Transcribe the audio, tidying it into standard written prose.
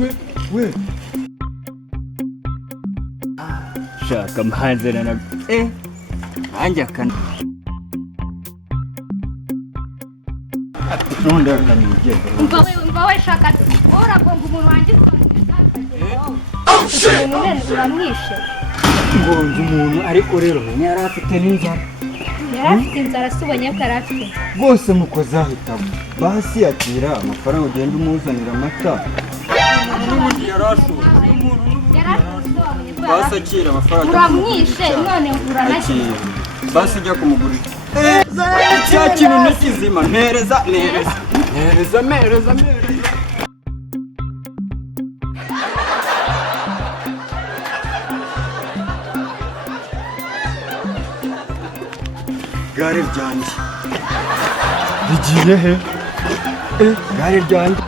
we shaka mhanzira na anje akana nonde akanije umva we shaka ora kongo umuntu wanje umuntu uramwishe ngonze umuntu ariko rero menya yarafite n'inzara yarafite inzara subonye ko yarafite bose mukoze ahitamo basi yakira amafaranga ugenda umuzanira amata n'ubundi yarashoje basi akira amafaranga uramwishe none uranakira basi ujya kumugurira cya kintu n'ikizima mpereza gare ryanjye rigiye he gare ryanjye